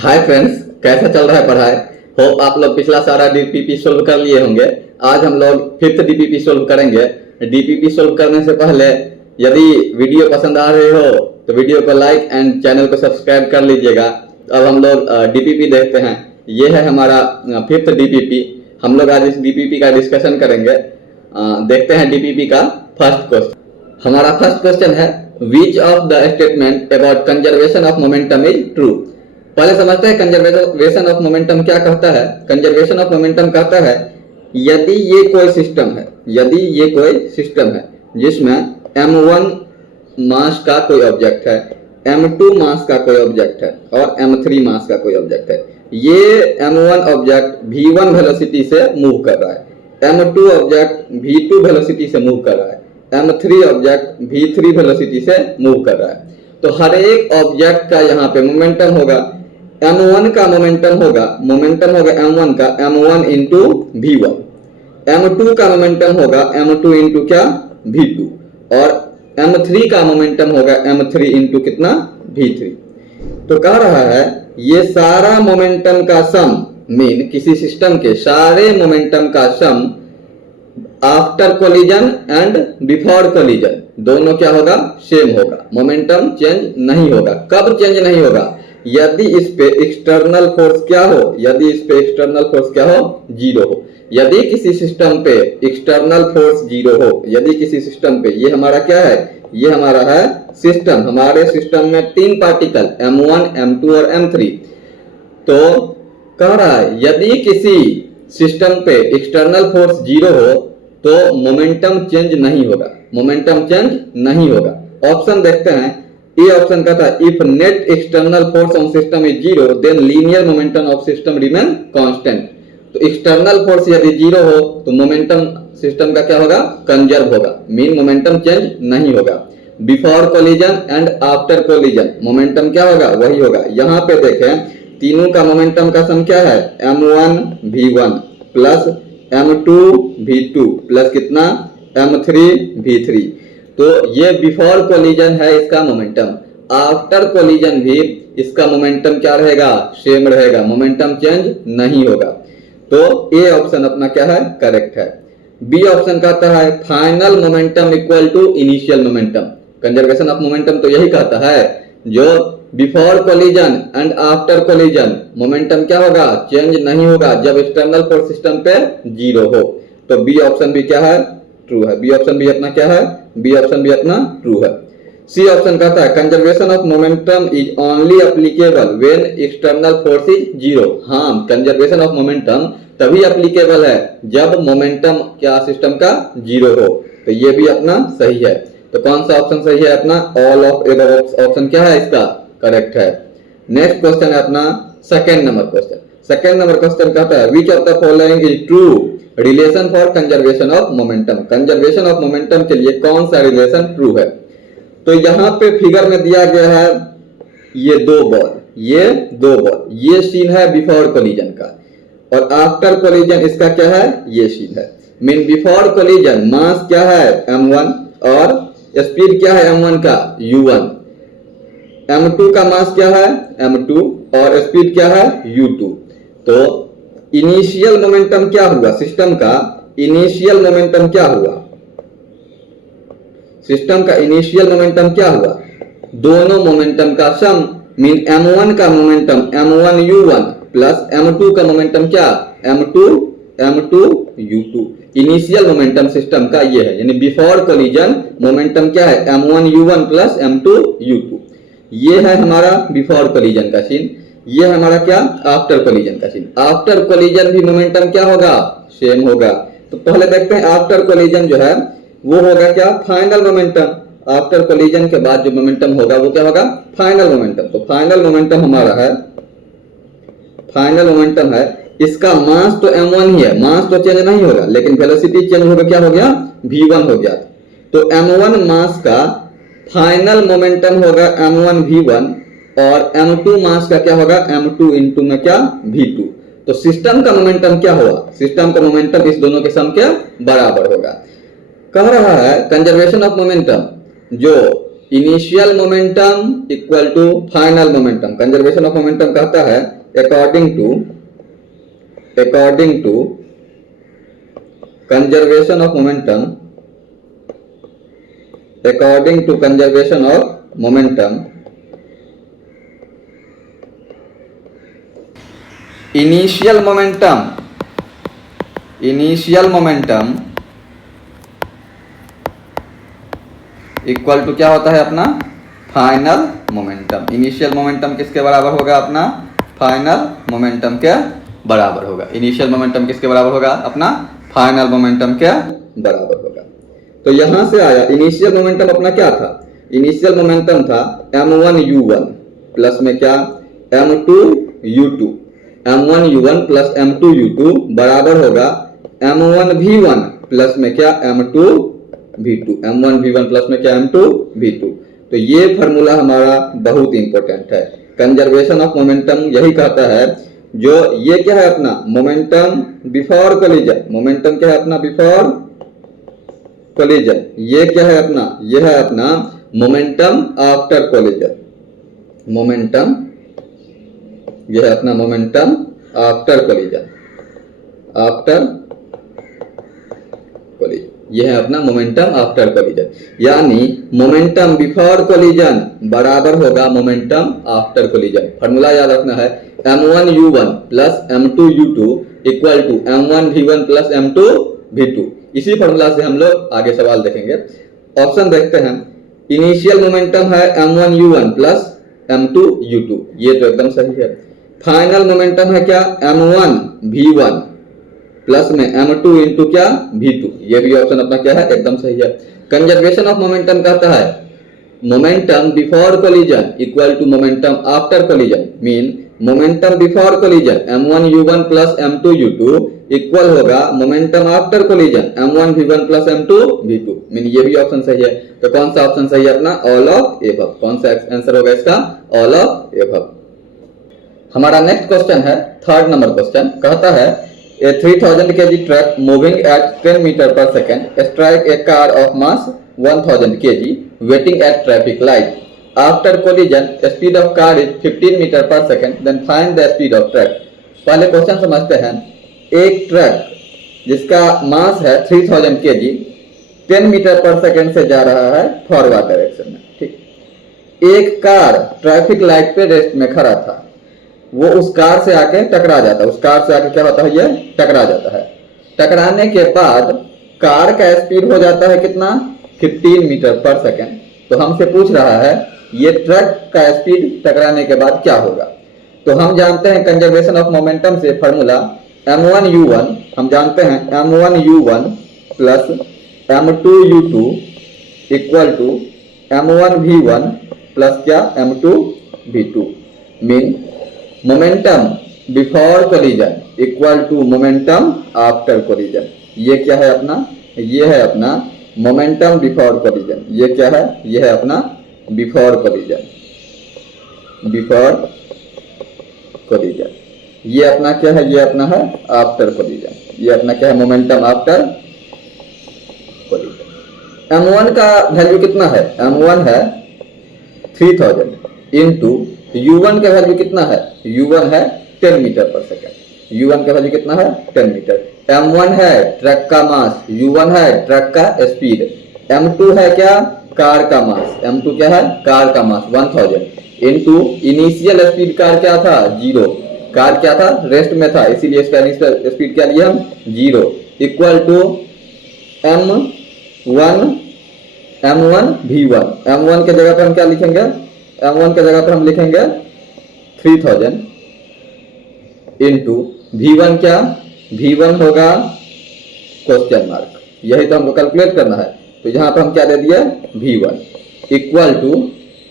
Hi friends, कैसा चल रहा है पढ़ाई। होप आप लोग पिछला सारा डीपीपी सोल्व कर लिए होंगे। आज हम लोग फिफ्थ डीपीपी सोल्व करेंगे। डीपीपी सोल्व करने से पहले यदि वीडियो पसंद आ रही हो तो वीडियो को लाइक एंड चैनल को सब्सक्राइब कर लीजिएगा। अब हम लोग डीपीपी देखते हैं। ये है हमारा फिफ्थ डीपीपी। हम लोग आज इस डीपीपी का डिस्कशन करेंगे। देखते हैं डीपीपी का फर्स्ट क्वेश्चन। हमारा फर्स्ट क्वेश्चन है, which of the statement about conservation of momentum is true. पहले समझते हैं कंजर्वेशन ऑफ मोमेंटम क्या कहता है। कंजर्वेशन ऑफ मोमेंटम कहता है यदि ये कोई सिस्टम है जिसमें m1 मास का कोई ऑब्जेक्ट है, m2 मास का कोई ऑब्जेक्ट है और m3 मास का कोई ऑब्जेक्ट है। ये m1 ऑब्जेक्ट v1 वेलोसिटी से मूव कर रहा है, m2 ऑब्जेक्ट v2 वेलोसिटी से मूव कर रहा है, m3 ऑब्जेक्ट v3 वेलोसिटी से मूव कर रहा है। तो हर एक ऑब्जेक्ट का यहाँ पे मोमेंटम होगा। m1 का मोमेंटम होगा m1 का m1 इंटू v1, m2 का मोमेंटम होगा m2 इंटू क्या v2 और m3 का मोमेंटम होगा m3 इंटू कितना v3। तो कह रहा है ये सारा मोमेंटम का सम, मीन किसी सिस्टम के सारे मोमेंटम का sum after collision and before collision दोनों क्या होगा, सेम होगा। मोमेंटम चेंज नहीं होगा। कब चेंज नहीं होगा? यदि इस पे एक्सटर्नल फोर्स क्या हो, जीरो हो। यदि किसी सिस्टम पे एक्सटर्नल फोर्स जीरो हो, यदि किसी सिस्टम पे, ये हमारा क्या है, ये हमारा है सिस्टम। हमारे सिस्टम में तीन पार्टिकल m1, m2 और m3। तो कह रहा है यदि किसी सिस्टम पे एक्सटर्नल फोर्स जीरो हो तो मोमेंटम चेंज नहीं होगा। ऑप्शन देखते हैं। ये ऑप्शन कहता है if net external force on system is zero then linear momentum of system remain constant. तो एक्सटर्नल फोर्स यदि जीरो हो तो मोमेंटम सिस्टम का क्या होगा, कंजर्व होगा, मीन मोमेंटम चेंज नहीं होगा। Before collision and after collision momentum क्या होगा, वही होगा। यहाँ पे देखें तीनों का मोमेंटम का सम क्या है, m1 v1 plus m2 v2 plus कितना m3 v3। तो ये बिफोर कोलिजन है इसका मोमेंटम। आफ्टर कोलिजन भी इसका मोमेंटम क्या रहेगा, सेम रहेगा, मोमेंटम चेंज नहीं होगा। तो ए ऑप्शन अपना क्या है, करेक्ट है। बी ऑप्शन कहता है final momentum equal to initial momentum. Conservation of momentum तो यही कहता है जो before collision and after collision momentum क्या होगा, चेंज नहीं होगा जब एक्सटर्नल फोर्स सिस्टम पे जीरो हो। तो बी ऑप्शन भी क्या है, ट्रू है। बी ऑप्शन भी अपना क्या है, बी ऑप्शन भी अपना ट्रू है। सी ऑप्शन कहता है conservation of momentum is only applicable when external force is zero. हाँ, कंजर्वेशन ऑफ मोमेंटम तभी एप्लीकेबल है जब मोमेंटम क्या सिस्टम का जीरो हो। तो ये भी अपना सही है। तो कौन सा ऑप्शन सही है अपना, ऑल ऑफ एबव ऑप्शन क्या है इसका, करेक्ट है। नेक्स्ट क्वेश्चन है अपना second number question. Second number question कहता है which of the following is true relation for conservation of momentum. Conservation of momentum के लिए कौन सा रिलेशन ट्रू है? तो यहाँ पे फिगर में दिया गया है ये दो बॉल, ये सीन है बिफोर कोलिजन का और आफ्टर कोलिजन इसका क्या है, ये सीन है। मीन बिफोर कोलिजन मास क्या है m1 और स्पीड क्या है m1 का u1, m2 का मास क्या है m2 और स्पीड क्या है u2। तो इनिशियल मोमेंटम क्या हुआ, सिस्टम का इनिशियल मोमेंटम क्या हुआ, दोनों मोमेंटम का सम, मीन m1 का momentum m1 u1 plus m2 का मोमेंटम क्या m2 u2। Initial momentum system का ये है, यानी बिफोर कोलिजन मोमेंटम क्या है m1 u1 plus m2 u2। ये है हमारा बिफोर कोलिजन का सीन। ये हमारा क्या, आफ्टर कोलिजन का सीन। आफ्टर कोलिजन भी मोमेंटम क्या होगा, सेम होगा। तो पहले देखते हैं आफ्टर कोलिजन जो है वो होगा क्या, फाइनल मोमेंटम। आफ्टर कोलिजन के बाद जो मोमेंटम होगा वो क्या होगा, फाइनल मोमेंटम। तो फाइनल मोमेंटम हमारा है, इसका मास तो m1 ही है, मास तो चेंज नहीं होगा, लेकिन वेलोसिटी चेंज होगा, क्या हो गया, v1 हो गया। तो m1 मास का फाइनल मोमेंटम होगा m1 v1 और m2 मास का क्या होगा m2 इंटू में क्या v2। तो सिस्टम का मोमेंटम क्या होगा, सिस्टम का मोमेंटम इस दोनों के सम के बराबर होगा। कह रहा है कंजर्वेशन ऑफ मोमेंटम जो initial momentum equal to final momentum. Conservation of momentum कहता है according to conservation of momentum, according to conservation of momentum, initial momentum equal to क्या होता है अपना फाइनल मोमेंटम। इनिशियल मोमेंटम किसके बराबर होगा अपना फाइनल मोमेंटम के बराबर होगा। इनिशियल मोमेंटम किसके बराबर होगा अपना फाइनल मोमेंटम के बराबर होगा। तो यहां से आया इनिशियल मोमेंटम अपना क्या था, इनिशियल मोमेंटम था m1u1 प्लस में क्या m2u2, m1u1 प्लस m2u2 बराबर होगा m1v1 प्लस में क्या m2v2, m1v1 प्लस में क्या m2v2। तो ये फार्मूला हमारा बहुत इंपॉर्टेंट है। कंजर्वेशन ऑफ मोमेंटम यही कहता है, जो ये क्या है अपना मोमेंटम बिफोर कोलिजन, मोमेंटम क्या है अपना बिफोर कोलिजन, ये क्या है अपना, ये है अपना मोमेंटम आफ्टर कोलिजन, मोमेंटम, यह है अपना momentum after collision, after collision, यह है अपना मोमेंटम आफ्टर कोलिजन। यानी मोमेंटम बिफोर कोलिजन बराबर होगा मोमेंटम आफ्टर कोलिजन। फार्मूला याद रखना है m1u1 plus m2u2 equal to m1v1 plus m2v2। इसी फार्मूला से हम लोग आगे सवाल देखेंगे। ऑप्शन देखते हैं, इनिशियल मोमेंटम है m1u1 प्लस m2u2, ये तो एकदम सही है। फाइनल मोमेंटम है क्या m1v1 प्लस में m2 इंटू क्या v2, ये भी ऑप्शन अपना क्या है एकदम सही है। कंजर्वेशन ऑफ मोमेंटम कहता है momentum before collision equal to momentum after collision, mean momentum before collision m1u1 plus m2u2 equal होगा momentum after collision m1v1 plus m2v2, mean ये भी ऑप्शन सही है। तो कौन सा ऑप्शन सही है अपना ऑल ऑफ एबव। कौन सा आंसर होगा इसका ऑल ऑफ एबव। हमारा नेक्स्ट क्वेश्चन है थर्ड नंबर क्वेश्चन, कहता है a 3000 kg truck moving at 10 meter per second strike a car of mass 1000 kg waiting at traffic light. After collision, speed of car is 15 meter per second. Then find the speed of truck. पहले question समझते हैं। एक truck जिसका मास है 3000 kg 10 metre पर second से जा रहा है फॉरवर्ड डायरेक्शन में, ठीक। एक कार ट्रैफिक लाइट पे रेस्ट में खड़ा था, वो उस कार से आके टकरा जाता है, उस कार से आके क्या होता है, ये टकरा जाता है। टकराने के बाद कार का स्पीड हो जाता है कितना 15 मीटर पर सेकंड। तो हमसे पूछ रहा है ये ट्रक का स्पीड टकराने के बाद क्या होगा। तो हम जानते हैं कंजर्वेशन ऑफ मोमेंटम से फार्मूला m1u1, हम जानते हैं m1u1 plus m2u2 equal to m1v1 plus क्या m2v2, mean momentum before collision equal to momentum after collision. ये क्या है अपना, ये है अपना मोमेंटम बिफोर कोलिजन। ये क्या है, ये है अपना बिफोर कोलिजन, बिफोर कोलिजन। ये अपना क्या है, ये अपना है आफ्टर कोलिजन। ये अपना क्या है मोमेंटम आफ्टर कोलिजन। m1 का वैल्यू कितना है, m1 है 3000 इंटू u1 का वैल्यू कितना है, u1 है 10 मीटर पर सेकंड। u1 का वैल्यू कितना है 10 मीटर। m1 है ट्रक का मास, u1 है ट्रक का स्पीड, m2 है क्या कार का मास, m2 क्या है कार का मास 1000 इंटू इनिशियल स्पीड कार क्या था 0, कार क्या था रेस्ट में था, इसीलिए इसका इनिशियल स्पीड क्या लिया हम 0 इक्वल टू m1v1। m1 के जगह पर हम क्या लिखेंगे, m1 के जगह पर हम लिखेंगे 3000 इंटू v1 क्या, v1 होगा क्वेश्चन मार्क, यही तो हमको कैलकुलेट करना है। तो यहाँ पर हम क्या दे दिए v1 equal to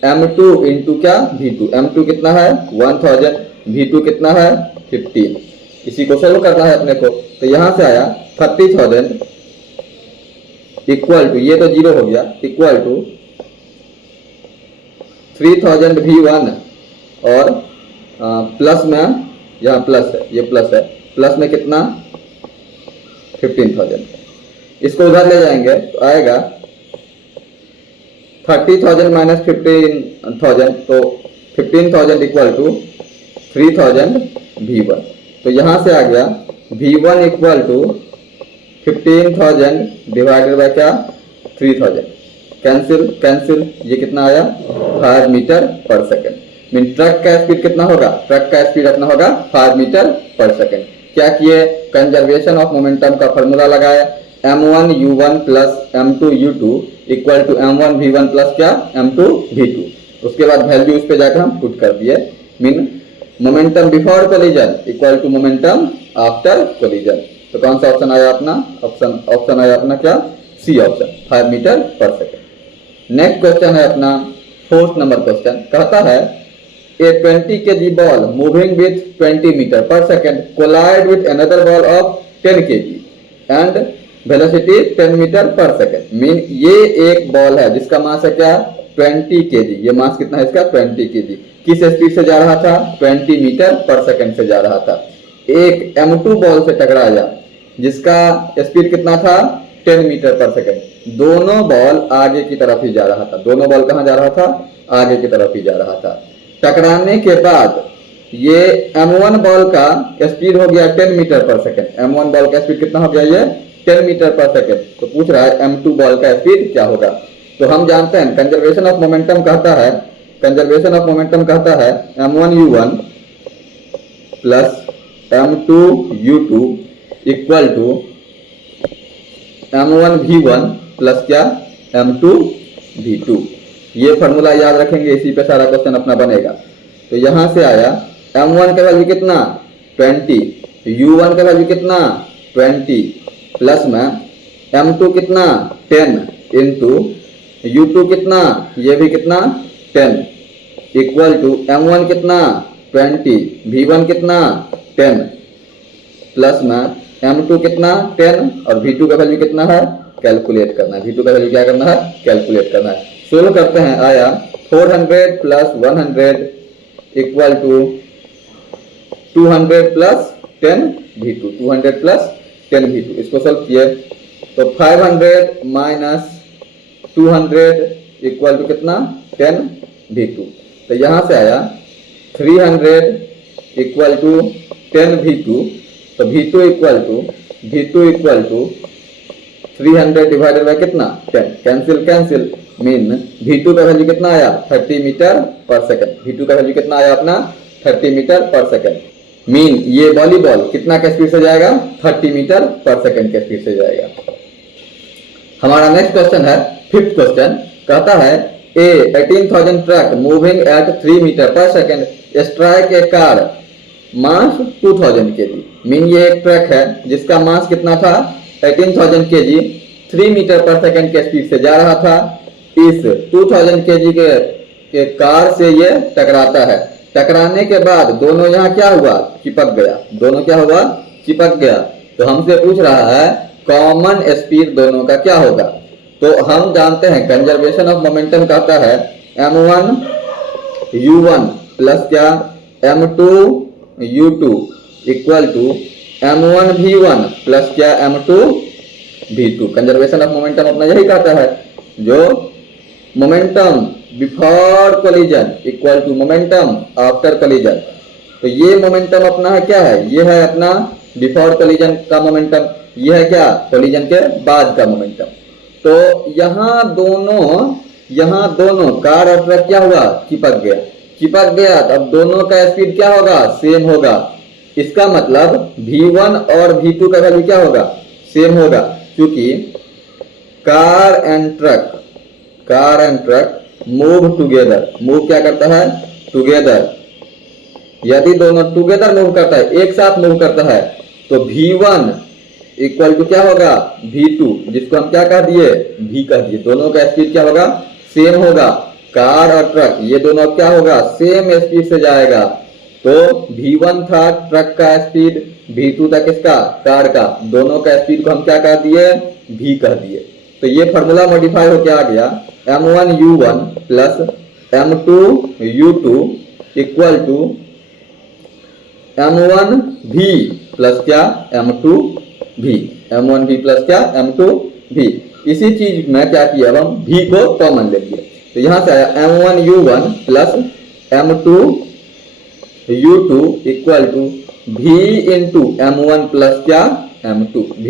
m2 into क्या v2। m2 कितना है 1000, v2 कितना है 15। इसी को सोल्व करना है अपने को। तो यहाँ से आया 30,000 इक्वल टू, ये तो 0 हो गया, इक्वल टू 3000 v1 और प्लस में, यहाँ प्लस है, ये प्लस है, प्लस में कितना 15,000। इसको उधर ले जाएंगे तो आएगा 30,000 माइनस 15,000, तो 15,000 इक्वल टू 3,000 V1। तो यहाँ से आ गया V1 equal to 15,000 divided by क्या 3,000, कैंसिल कैंसिल, ये कितना आया 5 मीटर पर सेकेंड। मीन ट्रक का स्पीड कितना होगा, ट्रक का स्पीड अपना होगा 5 मीटर पर सेकेंड। क्या किए, कंजर्वेशन ऑफ मोमेंटम का फॉर्मूला लगाया, m1 u1 plus m2 u2 equal to m1 v1 plus क्या m2 v2। उसके बाद वैल्यू उस पे जाकर हम पुट कर दिए। Mean momentum before collision equal to momentum after collision. तो कौन सा ऑप्शन आया अपना, ऑप्शन आया अपना क्या, सी ऑप्शन, 5 मीटर पर सेकेंड। नेक्स्ट क्वेश्चन है अपना 4th नंबर क्वेश्चन। कहता है a 20 kg ball moving with 20 meter per second collide with another ball of 10 kg and velocity 10 meter per second। Mean ये एक बॉल है जिसका मास है क्या 20 kg, ये मास कितना है इसका 20 kg, किस स्पीड से जा रहा था 20 मीटर पर सेकंड से जा रहा था। एक m2 बॉल से टकराया जिसका स्पीड कितना था 10 मीटर पर सेकंड। दोनों बॉल आगे की तरफ ही जा रहा था, दोनों बॉल कहाँ जा रहा था, आगे की तरफ ही जा रहा था। टकराने के बाद ये m1 बॉल का स्पीड हो गया 10 मीटर पर सेकंड। m1 बॉल का स्पीड कितना हो गया, ये 10 मीटर पर सेकंड। तो पूछ रहा है m2 बॉल का स्पीड क्या होगा। तो हम जानते हैं कंजर्वेशन ऑफ मोमेंटम कहता है, कंजर्वेशन ऑफ मोमेंटम कहता है m1 u1 plus m2 u2 equal to m1 v1 plus क्या m2 v2। ये फॉर्मूला याद रखेंगे, इसी पे सारा क्वेश्चन अपना बनेगा। तो यहां से आया m1 का वैल्यू कितना 20, u1 का वैल्यू कितना 20 प्लस में m2 कितना 10 इंटू u2 कितना, ये भी कितना 10 इक्वल टू m1 कितना 20, v1 कितना 10 प्लस में m2 कितना 10 और v2 का वैल्यू कितना है कैलकुलेट करना है। v2 का वैल्यू क्या करना है, कैलकुलेट करना है। सोल्व करते हैं, आया 400 plus 100 equal to 200 plus 10 v2, 200 plus 10 v2। इसको सोल्व किए तो 500 माइनस 200 इक्वल टू कितना 10 v2। तो यहां से आया 300 इक्वल टू 10 v2। तो v2 equal to 300 divided by कितना 10, कैंसिल कैंसिल, मीन v2 का वैल्यू कितना आया 30 मीटर पर सेकंड। v2 का वैल्यू कितना आया अपना 30 मीटर पर सेकंड। मीन ये वॉलीबॉल कितना के स्पीड से जाएगा 30 मीटर पर सेकंड के स्पीड से जाएगा। हमारा नेक्स्ट क्वेश्चन है 5th क्वेश्चन। कहता है a 18,000 truck moving at 3 metre पर second strike a car mass 2000 kg। Mean ये एक ट्रक है जिसका मास कितना था 18,000 kg, 3 मीटर पर सेकंड के स्पीड से जा रहा था। इस 2000 kg के कार से ये टकराता है। टकराने के बाद दोनों यहाँ क्या हुआ, चिपक गया, दोनों क्या हुआ चिपक गया। तो हमसे पूछ रहा है कॉमन स्पीड दोनों का क्या होगा। तो हम जानते हैं कंजर्वेशन ऑफ मोमेंटम कहता है m1 u1 प्लस क्या m2 u2 equal to m1 v1 plus क्या m2 v2। Conservation of momentum अपना यही कहता है, जो momentum before collision equal to momentum after collision. तो ये मोमेंटम अपना है क्या है, ये है अपना बिफोर कोलिजन का मोमेंटम, ये है क्या कोलिजन के बाद का मोमेंटम। तो यहाँ दोनों कार और ट्रक क्या हुआ चिपक गया। तो अब दोनों का स्पीड क्या होगा सेम होगा। इसका मतलब v1 और v2 का वैल्यू क्या होगा सेम होगा, क्योंकि car and truck move together. Move क्या करता है टुगेदर। यदि दोनों टुगेदर मूव करता है, एक साथ मूव करता है, तो v1 इक्वल टू क्या होगा v2, जिसको हम क्या कह दिए v कह दिए। दोनों का स्पीड क्या होगा सेम होगा। कार और ट्रक ये दोनों क्या होगा सेम स्पीड से जाएगा। तो v1 था ट्रक का स्पीड, v2 था किसका कार का, दोनों का स्पीड को हम क्या कह दिए v कह दिए। तो ये फॉर्मूला मॉडिफाई होकर आ गया m1 u1 plus m2 u2 equal to m1 v plus क्या m2 v, m1 v plus क्या m2 v। इसी चीज में क्या किया, अब हम v को कॉमन ले लिए, तो यहां से आया m1u1 plus m2 u2 equal to v into m1 plus क्या m2, v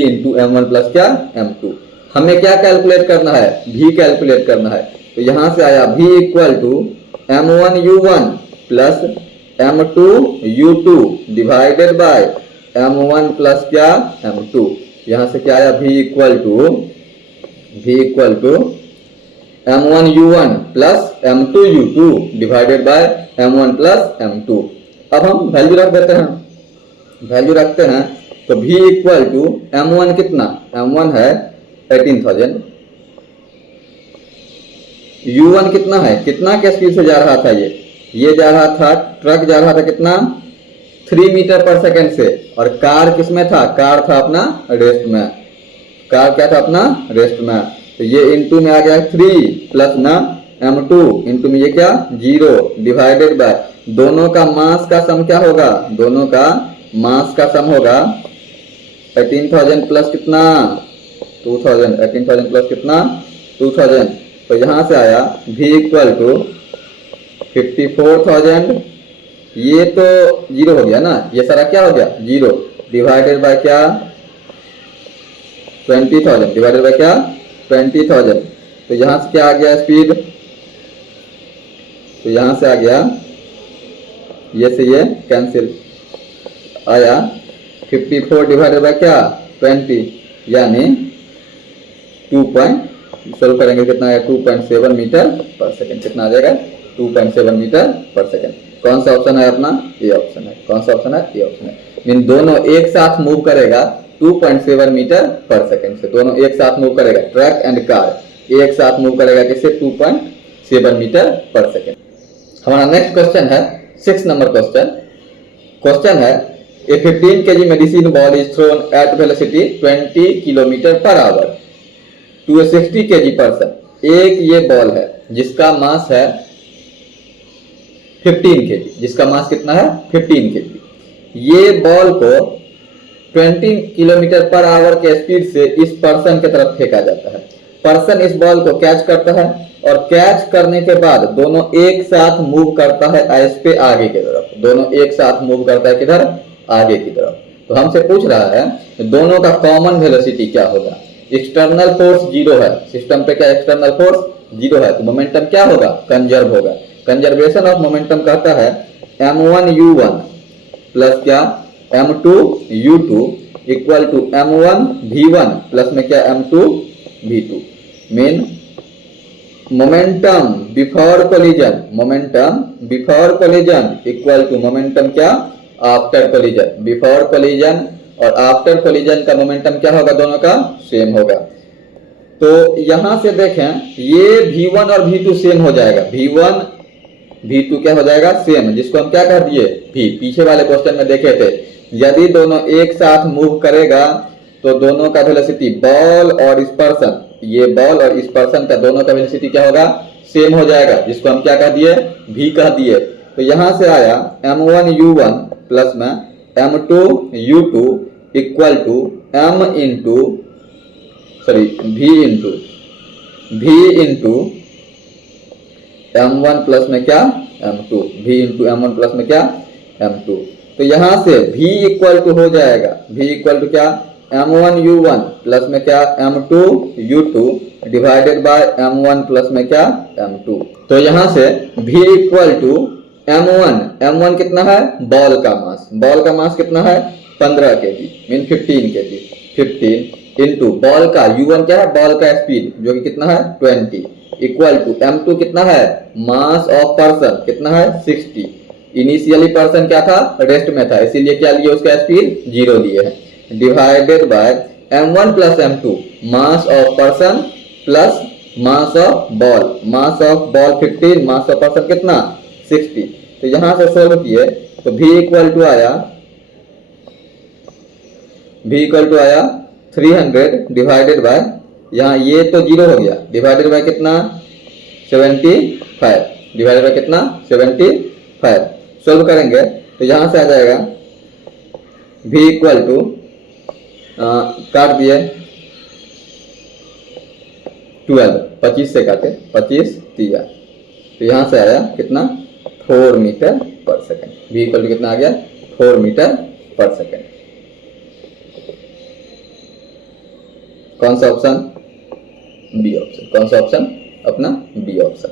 into m1 plus क्या m2। हमें क्या कैलकुलेट करना है, v कैलकुलेट करना है, तो यहां से आया v equal to m1u1 plus m2u2 divided by m1 plus क्या m2। यहां से क्या आया, v equal to m1u1 plus m2u2 divided by m1 plus m2। अब हम वैल्यू रख देते हैं, वैल्यू रखते हैं तो v इक्वल टू m1 कितना, m1 है 18,000, u1 कितना है, कितना के स्पीड से जा रहा था, ये जा रहा था, ट्रक जा रहा था कितना 3 मीटर पर सेकेंड से, और कार किसमें था, कार था अपना रेस्ट में, कार क्या था अपना रेस्ट में, तो ये इनटू में आ गया 3 प्लस ना m2 इनटू में ये क्या 0 डिवाइडेड बाय दोनों का मास का सम क्या होगा, दोनों का मास का सम होगा 18,000 प्लस कितना 2,000, 18,000 प्लस कितना 2,000, तो यहां से आया v इक्वल टू 54,000, ये तो 0 हो गया ना, ये सारा क्या हो गया 0 डिवाइडेड बाय क्या 20,000 डिवाइडेड बाय क्या 20,000, तो यहां से क्या आ गया स्पीड, तो यहां से आ गया ये से ये कैंसिल आया 54 डिवाइडेड बाय क्या 20, यानी 2 सोल्व करेंगे कितना आएगा 2.7 मीटर पर सेकेंड, कितना आ जाएगा 2.7 मीटर पर सेकेंड। कौन सा ऑप्शन है अपना, ये ऑप्शन है, कौन सा ऑप्शन है, ये ऑप्शन है, मीन दोनों एक साथ मूव करेगा 2.7 मीटर पर सेकेंड से, दोनों एक साथ मूव करेगा, ट्रक एंड कार एक साथ मूव करेगा किससे 2.7 मीटर पर सेकेंड। हमारा नेक्स्ट क्वेश्चन है 6 नंबर क्वेश्चन है a 15 kg medicine ball is thrown at velocity 20 kilometre per hour to a 60 kg person. एक ये बॉल है जिसका मास है 15 kg, जिसका मास कितना है 15 kg, ये बॉल को 20 किलोमीटर पर आवर के स्पीड से इस पर्सन की तरफ फेंका जाता है। पर्सन इस बॉल को कैच करता है और कैच करने के बाद दोनों एक साथ मूव करता है आइस पे आगे की तरफ, दोनों एक साथ मूव करता है किधर आगे की तरफ। तो हमसे पूछ रहा है दोनों का कॉमन वेलोसिटी क्या होगा। एक्सटर्नल फोर्स 0 है, सिस्टम पे क्या एक्सटर्नल फोर्स 0 है, तो मोमेंटम क्या होगा कंजर्व होगा। कंजर्वेशन ऑफ मोमेंटम कहता है m1u1 प्लस क्या m2u2 equal to m1v1 plus में क्या m2v2। Mean momentum before collision, momentum before collision equal to momentum क्या आफ्टर कोलिजन। बिफोर कोलिजन और आफ्टर कोलिजन का मोमेंटम क्या होगा, दोनों का सेम होगा। तो यहां से देखें ये v1 और v2 सेम हो जाएगा, v1 v2 क्या हो जाएगा सेम, जिसको हम क्या कह दिए v। पीछे वाले क्वेश्चन में देखे थे यदि दोनों एक साथ मूव करेगा तो दोनों का वेलोसिटी बॉल और इस पर्सन, ये बॉल और इस पर्सन का दोनों का वेलोसिटी क्या होगा सेम हो जाएगा, जिसको हम क्या कह दिए v कह दिए। तो यहां से आया m1u1 प्लस में m2u2 equal to v into m1 plus में क्या m2, v into m1 plus में क्या m2। तो यहां से v इक्वल टू हो जाएगा v इक्वल टू क्या m1u1 प्लस में क्या m2u2 divided by m1 plus में क्या m2। तो यहां से v इक्वल टू m1 कितना है बॉल का मास, बॉल का मास कितना है 15 kg mean 15 kg, 15 into ball का u1 क्या है बॉल का स्पीड जो कि कितना है 20 इक्वल टू m2 कितना है मास ऑफ पर्सन कितना है 60। इनिशियली पर्सन क्या था रेस्ट में था, इसीलिए क्या लिए उसका स्पीड 0 लिए है, divided by m1 plus m2 mass of person plus mass of ball, mass of ball 15 mass of person कितना 60। तो यहां से सोल्व किए तो v इक्वल टू आया 300 डिवाइडेड बाय, यहाँ ये तो 0 हो गया, डिवाइडेड बाय कितना 75, डिवाइडेड बाय कितना 75। सोल्व करेंगे तो यहां से आ जाएगा v इक्वल टू काट दिए 12, 25 से काटे 25 तिया, तो यहाँ से आया कितना 4 मीटर पर सेकेंड। v इक्वल टू कितना आ गया 4 मीटर पर सेकेंड। कौन सा ऑप्शन? B option. कौन सा ऑप्शन? अपना बी ऑप्शन।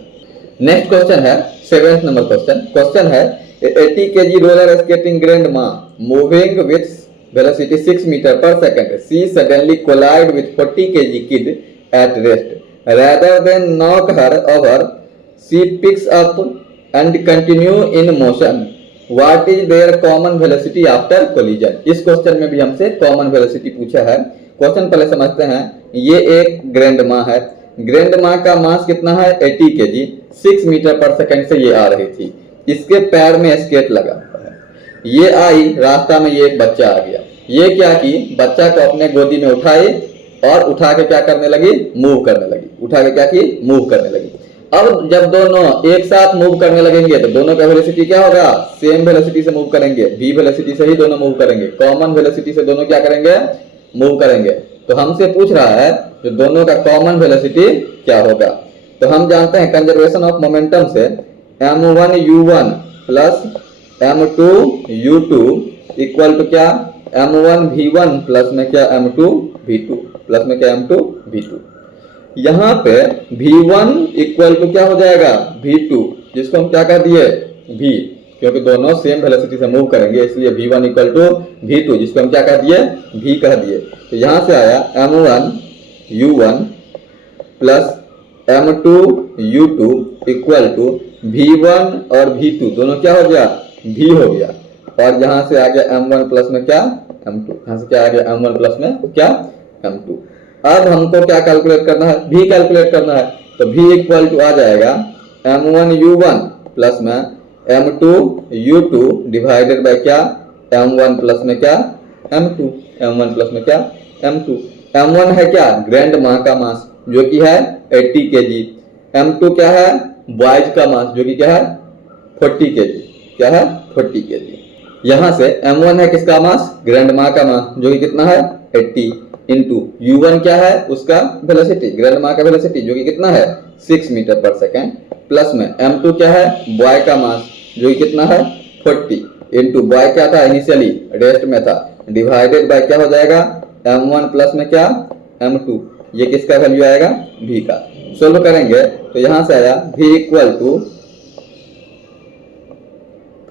नेक्स्ट क्वेश्चन है 7th नंबर क्वेश्चन। क्वेश्चन है 80 kg roller skating grandma moving with velocity 6 metre पर second, she suddenly collide with 40 kg kid at rest rather than knock her over, she picks up and continue in motion. What is their common velocity after collision? इस question में भी हमसे common velocity पूछा है। Question पहले समझते हैं। ये एक ग्रैंडमा है। ग्रैंडमा का मास कितना है 80 kg, 6 मीटर पर सेकंड से ये आ रही थी। इसके पैर में स्केट लगा हुआ है। ये आई, रास्ता में ये एक बच्चा आ गया। ये क्या की, बच्चा को अपने गोदी में उठाई और उठा के क्या करने लगी, मूव करने लगी। उठा के क्या की, मूव करने लगी। अब जब दोनों एक साथ मूव करने लगेंगे तो दोनों का वेलोसिटी क्या होगा, सेम वेलोसिटी से मूव करेंगे। v वेलोसिटी से ही दोनों मूव करेंगे। कॉमन वेलोसिटी से दोनों क्या करेंगे, मूव करेंगे। तो हमसे पूछ रहा है जो दोनों का कॉमन वेलोसिटी क्या होगा। तो हम जानते हैं कंजर्वेशन ऑफ मोमेंटम से m1u1 plus m2u2 equal to क्या, m1v1 प्लस में क्या m2v2 प्लस में क्या m2v2। यहाँ पे v1 इक्वल टू क्या हो जाएगा v2, जिसको हम क्या कह दिए v, क्योंकि दोनों सेम वेलोसिटी से मूव करेंगे इसलिए v1 इक्वल टू v2, जिसको हम क्या कह दिए v कह दिए। तो यहाँ से आया m1u1 plus m2u2 equal to v1 और v2 दोनों क्या हो गया v हो गया। और यहाँ से आ गया m1 प्लस में क्या m2, यहाँ से क्या आ गया m1 प्लस में क्या m2। अब हमको क्या कैलकुलेट करना है, v कैलकुलेट करना है। तो v इक्वल टू आ जाएगा m1u1 प्लस में m2u2 डिवाइडेड बाय क्या m1 प्लस में क्या m2, m1 प्लस में क्या m2। m1 है क्या ग्रैंडमा का मास जो कि है 80 kg, m2 क्या है बॉयज का मास जो कि क्या है 40 kg, क्या है 40 kg। यहाँ से m1 है किसका मास, ग्रैंडमा का मास जो कि कितना है 80 इंटू u1 क्या है उसका वेलोसिटी, ग्रैंडमा का वेलोसिटी जो कि कितना है 6 मीटर पर सेकेंड, प्लस में m2 क्या है बॉय का मास जो कि कितना है 40 इंटू बॉय क्या था इनिशियली रेस्ट में था, डिवाइडेड बाय क्या हो जाएगा m1 प्लस में क्या m2। ये किसका वैल्यू आएगा v का। सोल्व करेंगे तो यहां से आया v equal to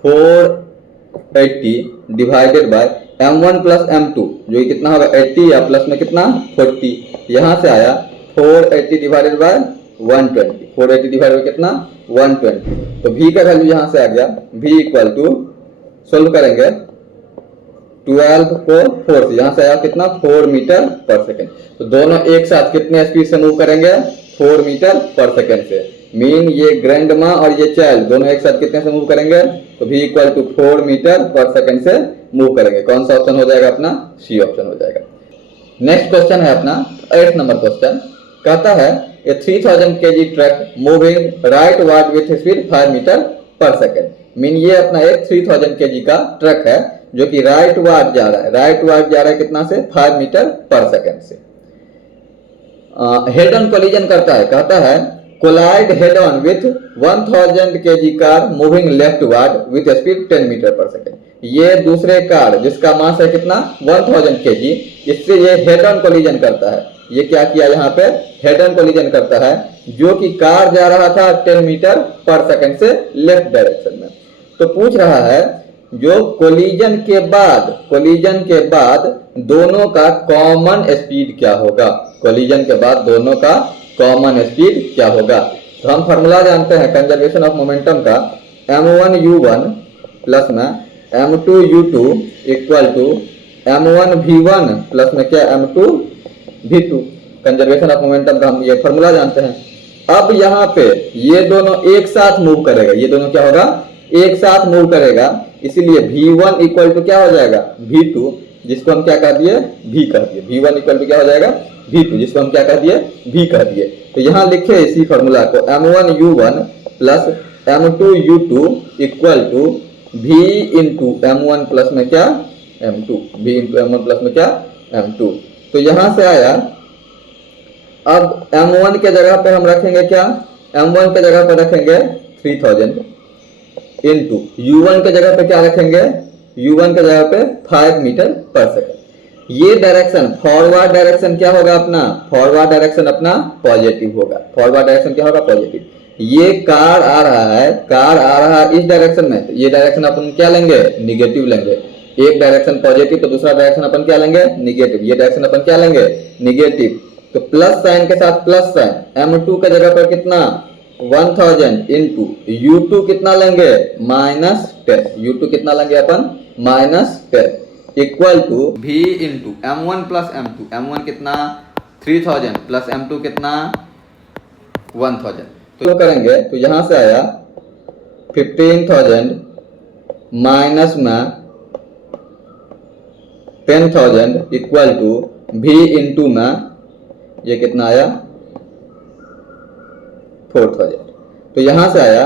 480 divided by m1 plus m2 जो कि कितना होगा 80 या प्लस में कितना 40। यहां से आया 480 डिवाइडेड बाय 120, 480 डिवाइडेड बाय कितना 120। तो v का वैल्यू यहां से आ गया v इक्वल टू, सोल्व करेंगे 12 को 4 से, यहां से आया कितना 4 मीटर पर सेकेंड। तो दोनों एक साथ कितने स्पीड से मूव करेंगे 4 मीटर पर सेकेंड से। मीन ये ग्रैंडमा और ये चाइल्ड दोनों एक साथ कितने से मूव करेंगे, तो v इक्वल टू 4 मीटर पर सेकेंड से मूव करेंगे। कौन सा ऑप्शन हो जाएगा अपना, सी ऑप्शन हो जाएगा। नेक्स्ट क्वेश्चन है अपना 8th नंबर क्वेश्चन। कहता है a 3000 kg truck moving rightward with speed 5 metre पर सेकेंड। मीन ये अपना एक 3000 kg का ट्रक है जो कि राइट वार्ड जा रहा है। राइट वार्ड जा रहा है कितना से 5 मीटर पर सेकेंड से। हेड ऑन कोलिजन करता है। कहता है collide head on with 1000 kg car moving leftward with speed 10 metre पर सेकेंड। ये दूसरे कार जिसका मास है कितना 1000 kg, इससे ये हेड ऑन कोलिजन करता है। ये क्या किया यहाँ पे हेड ऑन कोलिजन करता है, जो कि कार जा रहा था 10 मीटर पर सेकेंड से लेफ्ट डायरेक्शन में। तो पूछ रहा है जो कोलिजन के बाद दोनों का कॉमन स्पीड क्या होगा, कोलिजन के बाद दोनों का कॉमन स्पीड क्या होगा। तो हम फॉर्मूला जानते हैं कंजर्वेशन ऑफ मोमेंटम का, m1u1 प्लस में m2u2 equal to m1v1 plus में क्या m2v2। कंजर्वेशन ऑफ मोमेंटम का हम ये फॉर्मूला जानते हैं। अब यहाँ पे ये दोनों एक साथ मूव करेगा, ये दोनों क्या होगा एक साथ मूव करेगा, इसीलिए v1 इक्वल टू क्या हो जाएगा v2, जिसको हम क्या कह दिए v कह दिए। v1 इक्वल टू क्या हो जाएगा v2, जिसको हम क्या कह दिए v कह दिए। तो यहाँ लिखे इसी फॉर्मूला को m1u1 plus m2u2 equal to v into m1 plus में क्या m2, v into m1 plus में क्या m2। तो यहाँ से आया अब M1 के जगह पे हम रखेंगे क्या, M1 के जगह पे रखेंगे 3000 इंटू U1 के जगह पे क्या रखेंगे, U1 के जगह पे 5 मीटर पर सेकेंड। ये डायरेक्शन फॉरवर्ड डायरेक्शन क्या होगा अपना, फॉरवर्ड डायरेक्शन अपना पॉजिटिव होगा। फॉरवर्ड डायरेक्शन क्या होगा, पॉजिटिव। ये कार आ रहा है, कार आ रहा है इस डायरेक्शन में, तो ये डायरेक्शन अपन क्या लेंगे, निगेटिव लेंगे। एक डायरेक्शन पॉजिटिव तो दूसरा डायरेक्शन अपन क्या लेंगे, निगेटिव। ये डायरेक्शन अपन क्या लेंगे, निगेटिव। तो प्लस साइन के साथ प्लस साइन, M2 के जगह पर कितना 1000 इंटू U2 कितना लेंगे -10, U2 कितना लेंगे अपन -10 equal to V into M1 plus M2, M1 कितना 3000 प्लस M2 कितना 1000। तो करेंगे तो यहां से आया 15000 माइनस में 10000 इक्वल टू V इंटू में ये कितना आया 4000। तो यहां से आया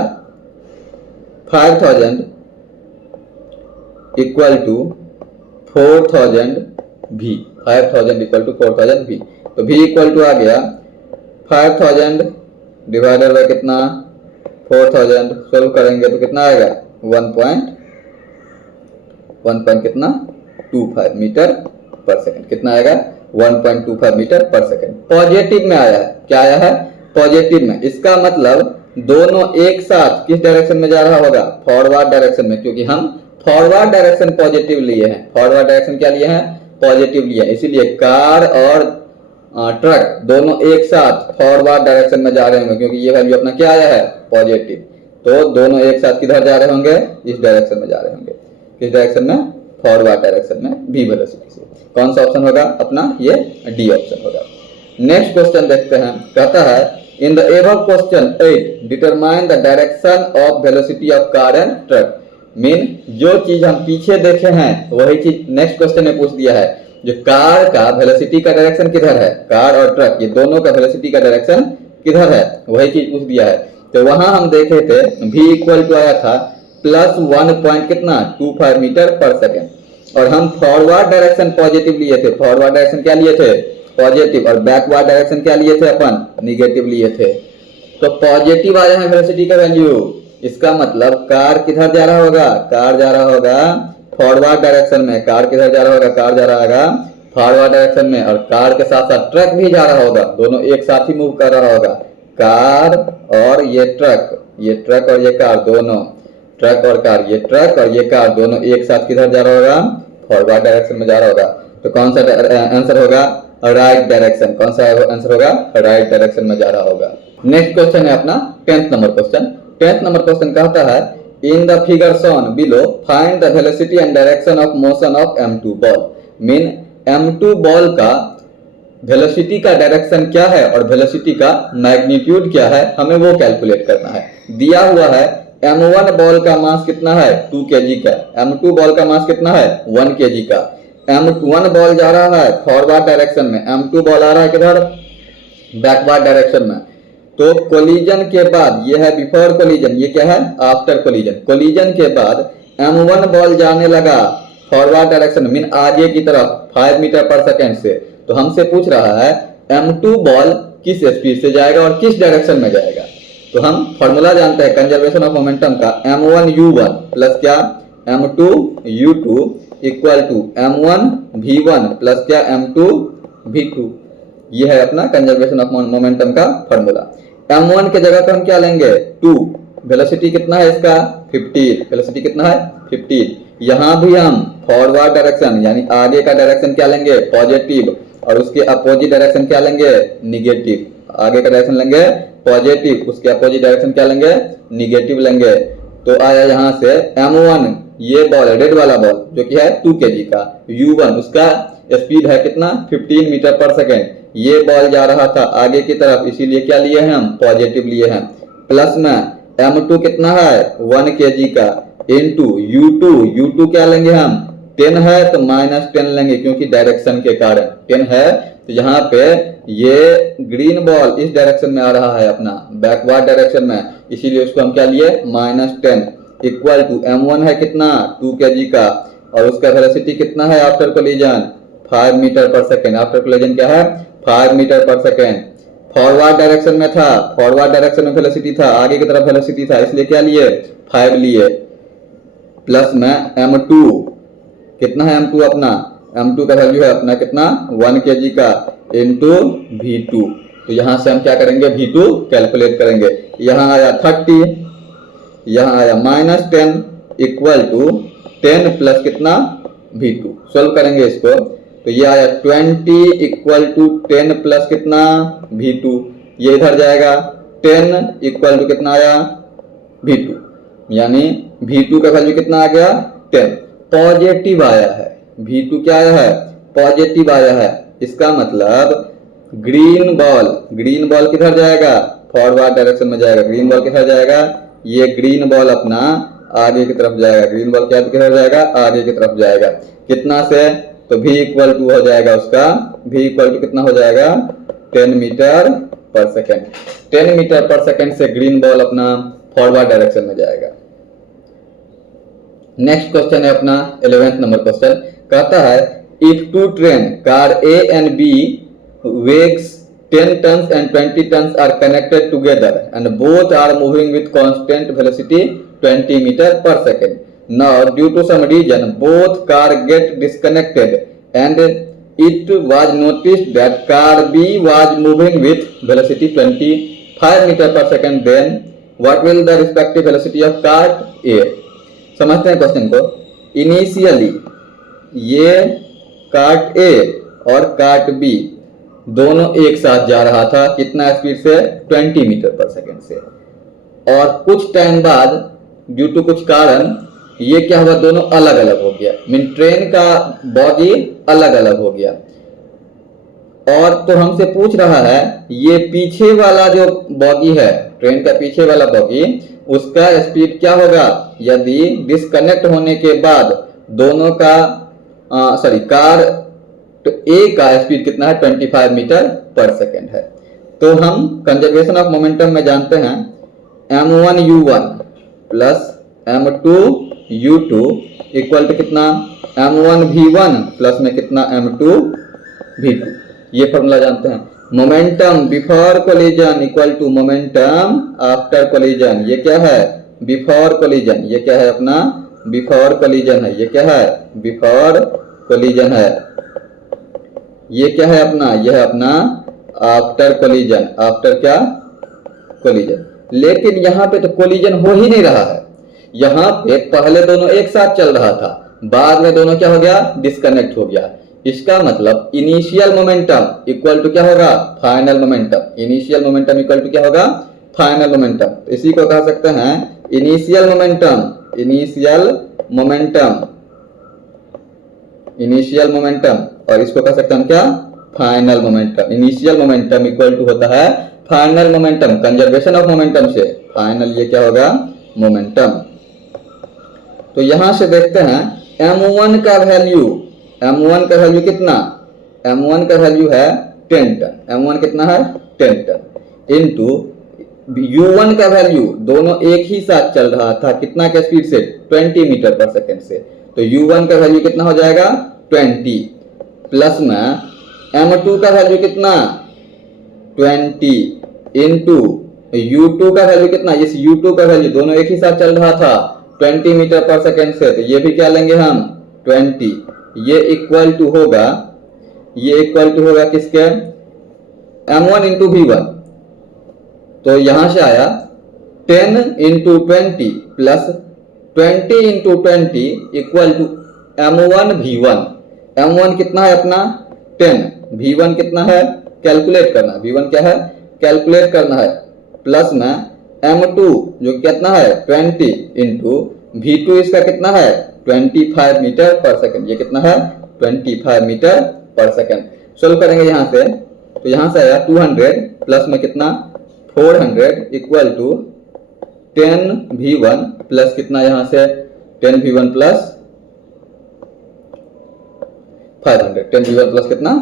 5000 equal to 4000 V, 5000 equal to 4000 V। तो V इक्वल टू आ गया 5000 डिवाइडेड बाय कितना 4000, सोल्व करेंगे तो कितना आएगा 1 कितना 25 मीटर पर सेकंड। कितना आएगा 1.25 मीटर पर सेकंड। पॉजिटिव में आया है, क्या आया है, पॉजिटिव में। इसका मतलब दोनों एक साथ किस डायरेक्शन में जा रहा होगा, फॉरवर्ड डायरेक्शन में, क्योंकि हम फॉरवर्ड डायरेक्शन पॉजिटिव लिए हैं। फॉरवर्ड डायरेक्शन क्या लिए हैं, पॉजिटिव लिए, इसीलिए कार और ट्रक दोनों एक साथ फॉरवर्ड डायरेक्शन में जा रहे होंगे, क्योंकि ये वैल्यू अपना क्या आया है, पॉजिटिव। तो दोनों एक साथ किधर जा रहे होंगे, इस डायरेक्शन में जा रहे होंगे। किस डायरेक्शन में, फॉरवर्ड डायरेक्शन में, v वेलोसिटी से। कौन सा ऑप्शन होगा अपना, ये डी ऑप्शन होगा। नेक्स्ट क्वेश्चन देखते हैं, कहता है in the above question 8 determine the direction of velocity of car and truck. Mean जो चीज हम पीछे देखे हैं वही चीज नेक्स्ट क्वेश्चन में पूछ दिया है। जो कार का वेलोसिटी का डायरेक्शन किधर है, कार और ट्रक ये दोनों का वेलोसिटी का डायरेक्शन किधर है, वही चीज पूछ दिया है। तो वहां हम देखे थे v इक्वल टू आया था +1 कितना 25 मीटर पर सेकेंड, और हम फॉरवर्ड डायरेक्शन पॉजिटिव लिए थे। फॉरवर्ड डायरेक्शन क्या लिए थे, पॉजिटिव, और बैकवर्ड डायरेक्शन क्या लिए थे अपन, निगेटिव लिए थे। तो पॉजिटिव आया है वेलोसिटी का वैल्यू, इसका मतलब कार किधर जा रहा होगा, कार जा रहा होगा फॉरवर्ड डायरेक्शन में। कार किधर जा रहा होगा, कार जा रहा होगा फॉरवर्ड डायरेक्शन में, और कार के साथ साथ ट्रक भी जा रहा होगा, दोनों एक साथ ही मूव कर रहा होगा। कार और ये ट्रक और ये कार दोनों, ट्रक और कार, ये ट्रक और ये कार दोनों एक साथ किधर जा रहा होगा, फॉरवर्ड डायरेक्शन में जा रहा होगा। तो कौन सा आंसर होगा, राइट डायरेक्शन। कौन सा आंसर होगा, राइट डायरेक्शन में जा रहा होगा। नेक्स्ट क्वेश्चन है अपना 10th number question. 10th number question कहता है in the figure shown below find the velocity and direction of motion of M2 ball. Mean M2 ball का वेलोसिटी का डायरेक्शन क्या है और वेलोसिटी का मैग्नीट्यूड क्या है, हमें वो कैलकुलेट करना है। दिया हुआ है M1 बॉल का मास कितना है 2 kg का, M2 बॉल का मास कितना है 1 kg का। M1 बॉल जा रहा है फॉरवर्ड डायरेक्शन में, M2 बॉल आ रहा है किधर, बैकवर्ड डायरेक्शन में। तो कोलिजन के बाद, ये है बिफोर कोलिजन, ये क्या है आफ्टर कोलिजन। कोलिजन के बाद M1 बॉल जाने लगा फॉरवर्ड डायरेक्शन मीन आगे की तरफ 5 मीटर पर सेकेंड से। तो हमसे पूछ रहा है M2 बॉल किस स्पीड से जाएगा और किस डायरेक्शन में जाएगा। तो हम फॉर्मूला जानते हैं कंजर्वेशन ऑफ मोमेंटम का, M1U1 प्लस क्या M2U2 equal to M1V1 plus क्या M2V2। ये है अपना कंजर्वेशन ऑफ मोमेंटम का फॉर्मूला। M1 के जगह पर हम क्या लेंगे 2, वेलोसिटी कितना है इसका 15, वेलोसिटी कितना है 15। यहां भी हम फॉरवर्ड डायरेक्शन यानी आगे का डायरेक्शन क्या लेंगे पॉजिटिव, और उसके अपोजिट डायरेक्शन क्या लेंगे निगेटिव। आगे का डायरेक्शन लेंगे पॉजिटिव, उसके अपोजिट डायरेक्शन क्या लेंगे निगेटिव लेंगे। तो आया यहां से M1 ये बॉल है रेड वाला बॉल जो कि है 2 kg का, U1 उसका स्पीड है कितना 15 मीटर पर सेकेंड। ये बॉल जा रहा था आगे की तरफ, इसीलिए क्या लिए हैं हम पॉजिटिव लिए हैं। प्लस में M2 कितना है 1 kg का इंटू U2 क्या लेंगे हम 10 है तो -10 लेंगे क्योंकि डायरेक्शन के कारण 10 है। तो यहाँ पे ये ग्रीन बॉल इस डायरेक्शन में आ रहा है अपना बैकवर्ड डायरेक्शन में, इसीलिए उसको हम क्या लिए -10 इक्वल टू M1 है कितना 2 kg का, और उसका वेलोसिटी कितना है आफ्टर कोलिजन 5 मीटर पर सेकेंड। आफ्टर कोलिजन क्या है 5 मीटर पर सेकेंड फॉरवर्ड डायरेक्शन में था, फॉरवर्ड डायरेक्शन में वेलोसिटी था, आगे की तरफ वेलोसिटी था, इसलिए क्या लिए 5 लिए, प्लस में m2, कितना है m2 अपना, m2 का वैल्यू है अपना कितना 1 kg का इंटू v2। तो यहां से हम क्या करेंगे v2 कैलकुलेट करेंगे। यहां आया 30, यहां आया -10 इक्वल टू 10 प्लस कितना v2। सोल्व करेंगे इसको तो ये आया 20 इक्वल टू 10 प्लस कितना v2, ये इधर जाएगा 10 इक्वल टू कितना आया v2, यानी v2 का वैल्यू कितना आ गया 10, पॉजिटिव आया है। v2 क्या आया है पॉजिटिव आया है। इसका मतलब ग्रीन बॉल किधर जाएगा फॉरवर्ड डायरेक्शन में जाएगा, ग्रीन बॉल किधर जाएगा, ये ग्रीन बॉल अपना आगे की तरफ जाएगा, ग्रीन बॉल क्या किधर जाएगा आगे की तरफ जाएगा, कितना से तो v इक्वल टू हो जाएगा उसका, v इक्वल टू कितना हो जाएगा 10 मीटर पर सेकेंड। 10 मीटर पर सेकेंड से ग्रीन बॉल अपना फॉरवर्ड डायरेक्शन में जाएगा। नेक्स्ट क्वेश्चन है अपना 11th नंबर क्वेश्चन, कहता है if two train car A and B weighs 10 tons and 20 tons are connected together and both are moving with constant velocity 20 meter per second. Now due to some reason both car get disconnected and it was noticed that car B was moving with velocity 25 meter per second, then what will the respective velocity of car A? समझते हैं question को। Initially ये cart ए और cart B दोनों एक साथ जा रहा था, कितना स्पीड से 20 मीटर पर सेकेंड से, और कुछ टाइम बाद ड्यू टू कुछ कारण ये क्या हुआ दोनों अलग अलग हो गया, मीन ट्रेन का बॉगी अलग अलग हो गया। और तो हमसे पूछ रहा है ये पीछे वाला जो बॉगी है, ट्रेन का पीछे वाला बॉगी, उसका स्पीड क्या होगा यदि डिस्कनेक्ट होने के बाद दोनों का कार तो ए का स्पीड कितना है 25 मीटर पर सेकेंड है। तो हम कंजर्वेशन ऑफ मोमेंटम में जानते हैं m1u1 plus m2u2 equal to कितना m1v1 प्लस में कितना m2v2, ये फॉर्मूला जानते हैं। Momentum before collision equal to momentum after collision, ये क्या है बिफोर कोलिजन, ये क्या है अपना बिफोर कोलिजन है, ये क्या है बिफोर कोलिजन है, ये क्या है अपना यह है अपना आफ्टर कोलिजन, आफ्टर क्या कोलिजन। लेकिन यहाँ पे तो कोलिजन हो ही नहीं रहा है, यहाँ पे पहले दोनों एक साथ चल रहा था, बाद में दोनों क्या हो गया डिस्कनेक्ट हो गया। इसका मतलब इनिशियल मोमेंटम इक्वल टू क्या होगा final momentum, initial momentum equal to क्या होगा फाइनल मोमेंटम। तो इसी को कह सकते हैं initial momentum, initial momentum, initial momentum, और इसको कह सकते हैं क्या final momentum. Initial momentum equal to होता है final momentum, conservation of momentum से फाइनल ये क्या होगा मोमेंटम। तो यहां से देखते हैं m1 का वैल्यू, m1 का वैल्यू कितना, m1 का वैल्यू है 10 टन, m1 कितना है 10 टन इनटू u1 का वैल्यू, दोनों एक ही साथ चल रहा था कितना के स्पीड से 20 मीटर पर सेकेंड से, तो u1 का वैल्यू कितना हो जाएगा 20 प्लस में m2 का वैल्यू कितना 20 इनटू u2 का वैल्यू कितना, इस u2 का वैल्यू दोनों एक ही साथ चल रहा था 20 मीटर पर सेकेंड से, तो ये भी क्या लेंगे हम 20, ये इक्वल टू होगा, ये इक्वल टू होगा किसके m1 इंटू v1, तो यहां से आया 10 into 20 plus 20 into 20 equal to m1 v1, m1 कितना है अपना 10, v1 कितना है कैलकुलेट करना, v1 क्या है कैलकुलेट करना है, प्लस में m2 जो कितना है 20 इंटू v2 इसका कितना है 25 मीटर पर सेकेंड, ये कितना है 25 मीटर पर सेकेंड। सोल्व करेंगे यहां से, तो यहां से आया 200 प्लस में कितना 400 इक्वल टू 10v1 प्लस कितना यहां से 10v1 प्लस 500, 10v1 प्लस कितना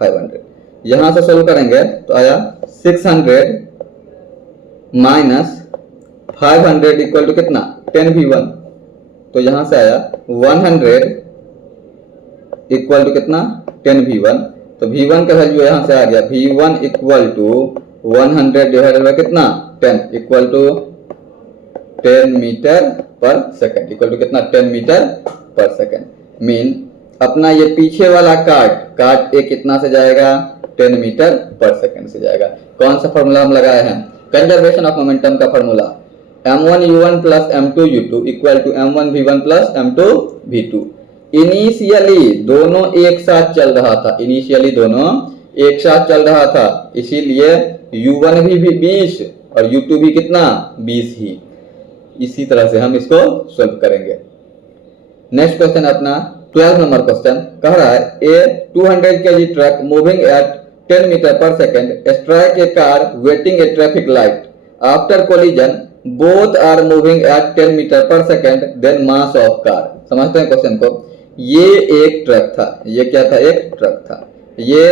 500। यहां से सोल्व करेंगे तो आया 600 माइनस 500 इक्वल टू कितना 10v1, तो यहां से आया 100 इक्वल टू कितना 10v1, तो v1 का वैल्यू यहां से आ गया v1 equal to 100 divided by कितना 10 इक्वल टू 10 मीटर पर सेकेंड, इक्वल टू कितना 10 मीटर पर सेकेंड। मीन अपना ये पीछे वाला कार्ड ए कितना से जाएगा 10 मीटर पर सेकेंड से जाएगा। कौन सा फॉर्मूला हम लगाए हैं, कंजर्वेशन ऑफ मोमेंटम का formula, m1u1 plus m2u2 equal to m1v1 plus m2v2। Initially दोनों एक साथ चल रहा था, इनिशियली दोनों एक साथ चल रहा था, इसीलिए u1 भी 20 और u2 भी कितना 20 ही। इसी तरह से हम इसको सॉल्व करेंगे। नेक्स्ट क्वेश्चन अपना 12 नंबर क्वेश्चन कह रहा है a 200 kg truck moving at 10 metre पर second strike a car waiting a traffic light after collision both are moving at 10 metre पर second then mass of car. समझते हैं question को। ये एक ट्रक था, ये क्या था, एक ट्रक था, ये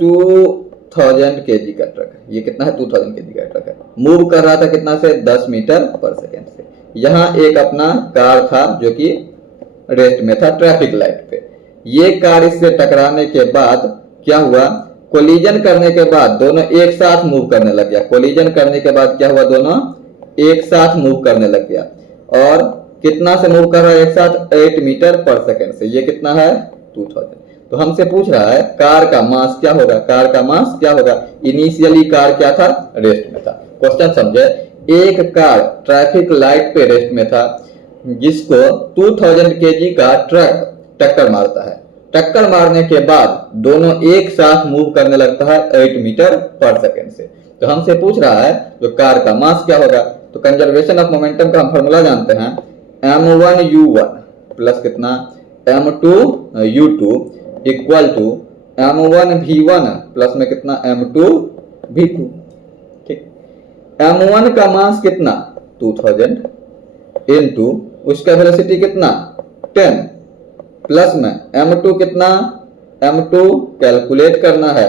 2000 kg का ट्रक है, ये कितना है 2000 kg का ट्रक है, मूव कर रहा था कितना से 10 मीटर पर सेकेंड से। यहाँ एक अपना कार था जो कि रेस्ट में था ट्रैफिक लाइट पे। ये कार इससे टकराने के बाद क्या हुआ, कोलिजन करने के बाद दोनों एक साथ मूव करने लग गया। कोलिजन करने के बाद क्या हुआ, दोनों एक साथ मूव करने लग गया। और कितना से मूव कर रहा है एक साथ 8 मीटर पर सेकेंड से। ये कितना है 2000। तो हमसे पूछ रहा है कार का मास क्या होगा, कार का मास क्या होगा। इनिशियली कार क्या था, रेस्ट में था। क्वेश्चन समझे, एक कार ट्रैफिक लाइट पे रेस्ट में था जिसको 2000 kg का ट्रक टक्कर मारता है। टक्कर मारने के बाद दोनों एक साथ मूव करने लगता है 8 मीटर पर सेकेंड से। तो हमसे पूछ रहा है जो कार का मास क्या होगा। तो कंजर्वेशन ऑफ मोमेंटम का हम फॉर्मूला जानते हैं, m1u1 प्लस कितना m2u2 equal to m1v1 plus में कितना m2v2। ठीक, m1 का मास कितना 2000 इनटू उसका वेलोसिटी कितना 10 प्लस में m2 कितना, m2 कैलकुलेट करना है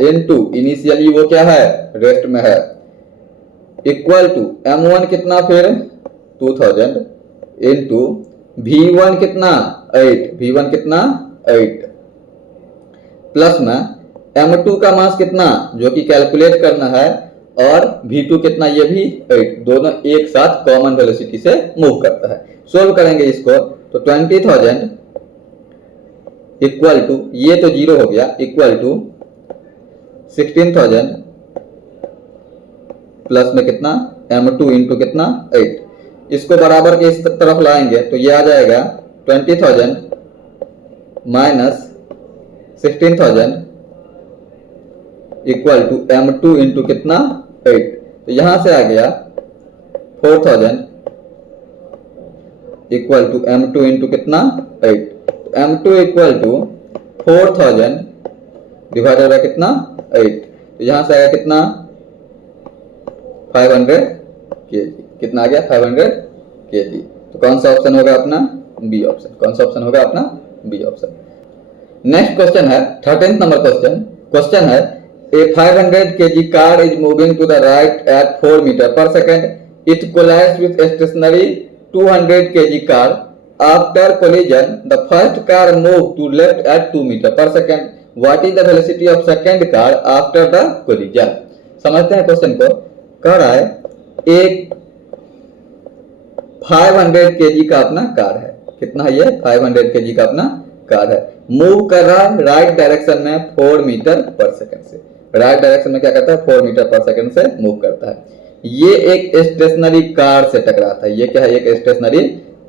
इनटू इनिशियली वो क्या है रेस्ट में है, इक्वल टू m1 कितना फिर 2000 इनटू v1 कितना 8, v1 कितना 8 प्लस में m2 का मास कितना जो कि कैलकुलेट करना है और v2 कितना ये भी 8, दोनों एक साथ कॉमन वेलोसिटी से मूव करता है। सोल्व करेंगे इसको तो 20,000 इक्वल टू ये तो 0 हो गया इक्वल टू 16,000 प्लस में कितना m2 इंटू कितना 8। इसको बराबर के इस तरफ लाएंगे तो ये आ जाएगा 20,000 minus 16,000 equal to m2 into कितना 8। तो यहां से आ गया 4,000 इक्वल टू m2 इंटू कितना 8। तो m2 equal to 4,000 divided by कितना 8। तो यहां से आया कितना 500 kg। कितना आ गया 500 kg। तो कौन सा ऑप्शन होगा अपना बी ऑप्शन। कौन सा ऑप्शन होगा अपना बी ऑप्शन। नेक्स्ट क्वेश्चन है 13th नंबर क्वेश्चन। क्वेश्चन है a 500 kg car is moving to the right at 4 meter per second. It collides with a stationary 200 kg car. After collision, the first car moved to left at 2 meter per second. What is the velocity of second car after the collision? समझते हैं question को। कह रहा है एक 500 kg का अपना car है। कितना है ये 500 kg का अपना कार है, मूव कर रहा है राइट डायरेक्शन में 4 मीटर पर सेकंड से। राइट डायरेक्शन में क्या करता है 4 मीटर पर सेकंड से मूव करता है। ये एक स्टेशनरी कार से टकराता है। ये क्या है, एक स्टेशनरी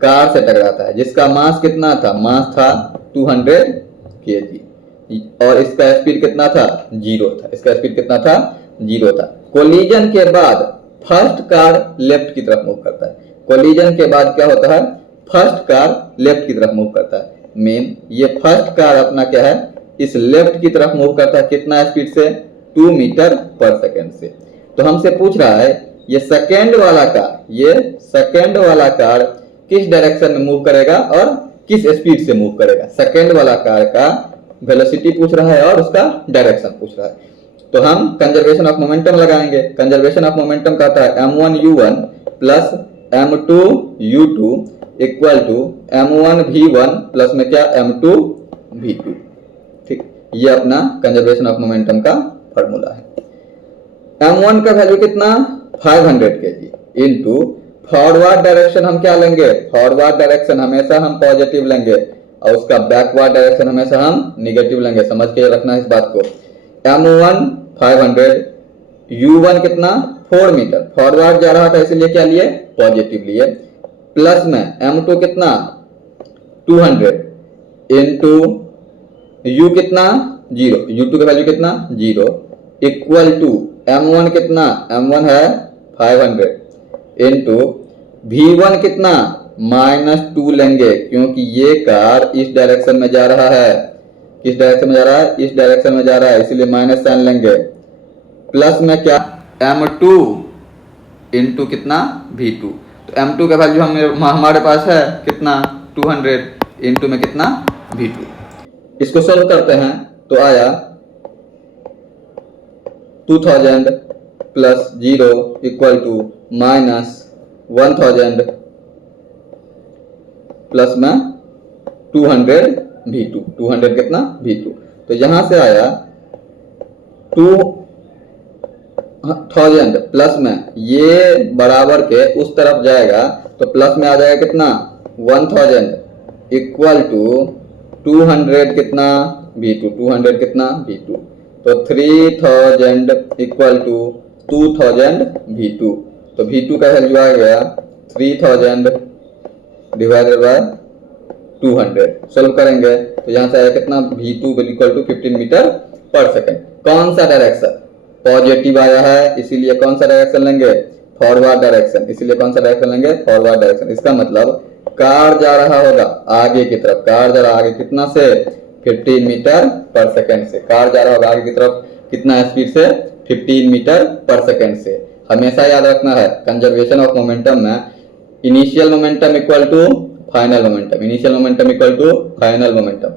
कार से टकराता है जिसका मास कितना था, मास था 200 kg और इसका स्पीड कितना था 0 था। इसका स्पीड कितना था 0 था। कोलिजन के बाद फर्स्ट कार लेफ्ट की तरफ मूव करता है। कोलिजन के बाद क्या होता है, फर्स्ट कार लेफ्ट की तरफ मूव करता है। मीन ये फर्स्ट कार अपना क्या है, इस लेफ्ट की तरफ मूव करता है कितना स्पीड से 2 मीटर पर सेकेंड से। तो हमसे पूछ रहा है ये सेकेंड वाला कार, ये सेकेंड वाला कार किस डायरेक्शन में मूव करेगा और किस स्पीड से मूव करेगा। सेकेंड वाला कार का वेलोसिटी पूछ रहा है और उसका डायरेक्शन पूछ रहा है। तो हम कंजर्वेशन ऑफ मोमेंटम लगाएंगे। कंजर्वेशन ऑफ मोमेंटम कहता है m1u1 plus m2u2 equal to m1v1 plus में क्या m2v2। ठीक, ये अपना कंजर्वेशन ऑफ मोमेंटम का फॉर्मूला है। m1 का वैल्यू कितना 500 kg इनटू फॉरवर्ड डायरेक्शन हम क्या लेंगे, फॉरवर्ड डायरेक्शन हमेशा हम पॉजिटिव लेंगे और उसका बैकवर्ड डायरेक्शन हमेशा हम निगेटिव लेंगे, समझ के रखना है इस बात को। m1 500, u1 कितना 4 मीटर, फॉरवर्ड जा रहा था इसलिए क्या लिए पॉजिटिव लिए, प्लस में m2 कितना 200 इनटू u कितना 0, u2 का वैल्यू कितना 0 इक्वल टू m1 कितना, m1 है 500 इनटू v1 कितना -2 लेंगे क्योंकि ये कार इस डायरेक्शन में जा रहा है, किस डायरेक्शन में जा रहा है, इस डायरेक्शन में जा रहा है इसीलिए माइनस साइन लेंगे, प्लस में क्या m2 इनटू कितना v2, तो m2 का वैल्यू हमारे पास है कितना 200 इनटू में कितना v2। इसको सॉल्व करते हैं तो आया 2000 plus 0 equal to minus 1000 plus में 200 v2, 200 कितना v2, तो यहां से आया 2000 प्लस में ये बराबर के उस तरफ जाएगा तो प्लस में आ जाएगा कितना 1000 इक्वल टू 200 कितना v2, 200 कितना v2, तो 3000 इक्वल टू 2000 v2, तो v2 का वैल्यू आ गया 3000 डिवाइडेड बाय 200। सॉल्व करेंगे तो यहां से आया कितना v2 इक्वल टू 15 मीटर पर सेकंड। कौन सा डायरेक्शन पॉजिटिव आया है इसीलिए कौन सा डायरेक्शन लेंगे फॉरवर्ड डायरेक्शन, इसीलिए कौन सा डायरेक्शन लेंगे फॉरवर्ड डायरेक्शन। इसका मतलब कार जा रहा होगा आगे की तरफ, कार जा रहा आगे कितना से 15 मीटर पर सेकंड से, कार जा रहा होगा आगे की तरफ कितना स्पीड से 15 मीटर पर सेकंड से। हमेशा याद रखना है कंजर्वेशन ऑफ मोमेंटम में initial momentum equal to final momentum, initial momentum equal to final momentum.